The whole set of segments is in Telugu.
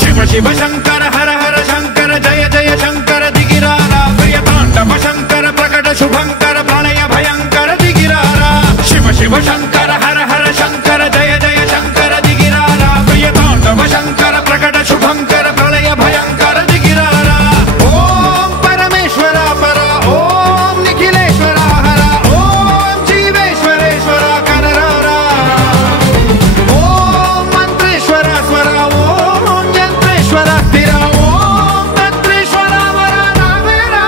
शिव शिव शंकर हर हर शंकर जय जय शंकर दिगिरारा प्रियतांडव शंकर प्रकट शुभंकर प्रलय भयंकर दिगिरारा शिव शिव शंकर हर हर शंकर जय जय शंकर दिगिरारा प्रियतांडव शंकर प्रकट शुभंकर प्रलय भयंकर दिगिरारा ओम परमेश्वरा परा ओम निखिलेश्वरा हरा ओम जीवेश्वरेश्वरा कररारा ओम मंत्रेश्वरा स्वरा ओम यंत्रेश्वरा स्थिरा ओम तंत्रेश्वरा वरा नावेरा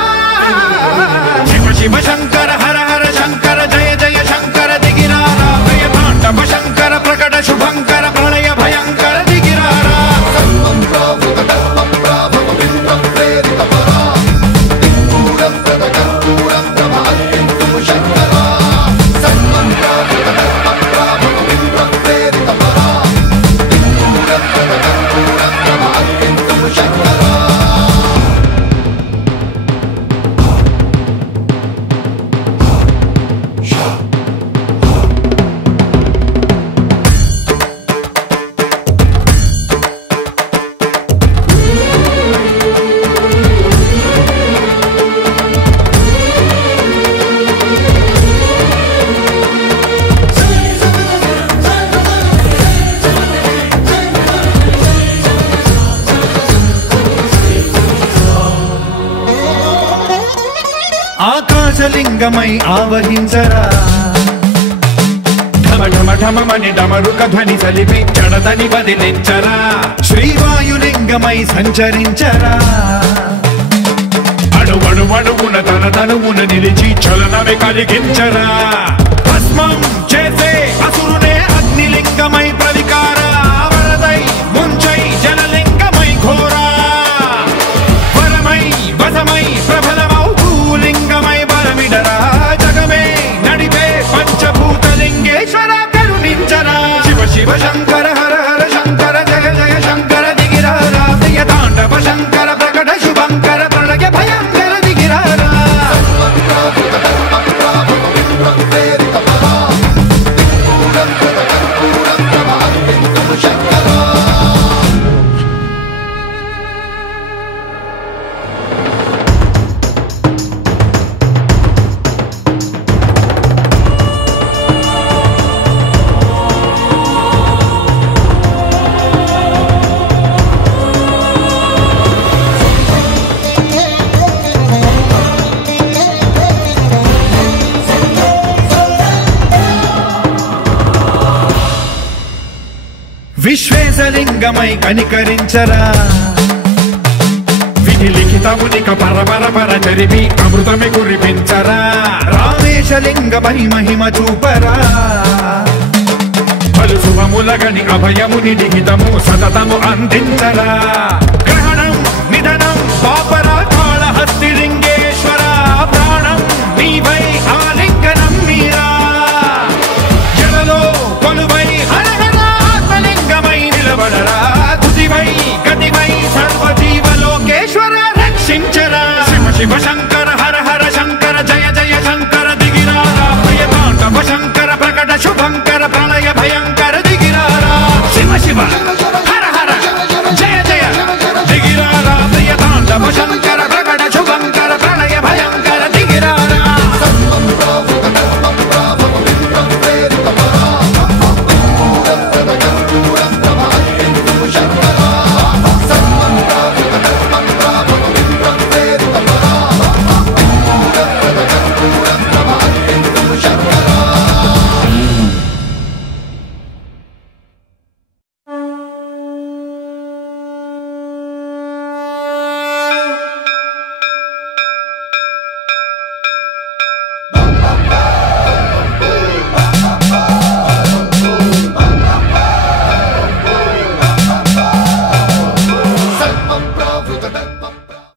शिव शिव शंकर हर हर शंकर जय जय शंकर दिगिरारा प्रियतांडव शंकर प्रकट शुभंकर प्रलय भयंकर दिगिरारा ఆకాశలింగమై ఆవహించరా ఢమ ఢమ ఢమమని డమరుక ధ్వని సలిపి జడదని వదిలించరా శ్రీవాయులింగమై సంచరించరా అణువణువున తన తనువున నిలిచి చలనమే కలిగించరా భస్మం చేసే అసురునే అగ్నిలింగమై ప్రవికార వరదై ముంచై జలలింగమై ఘోరా వరమై వసమై ప్రబలమౌ భూలింగమై బలమిడరా జగమే నడిపే పంచభూతలింగేశ్వర కరుణించరా శివ శివ శంకర హర హర శంకర జయ జయ శంకర దిగిరారా ప్రియతాండవ శంకర ప్రకట శుభంకర ప్రళయ భయంకర దిగిరారా విశ్వేశలింగమై కనికరించరా విధి లిఖితమునిక పరపర చరిపి అమృతమి కురిపించరా రామేశలింగమై మహిమ చూపరా పలు శుభములగని అభయముని నిహితము సతతము అందించరా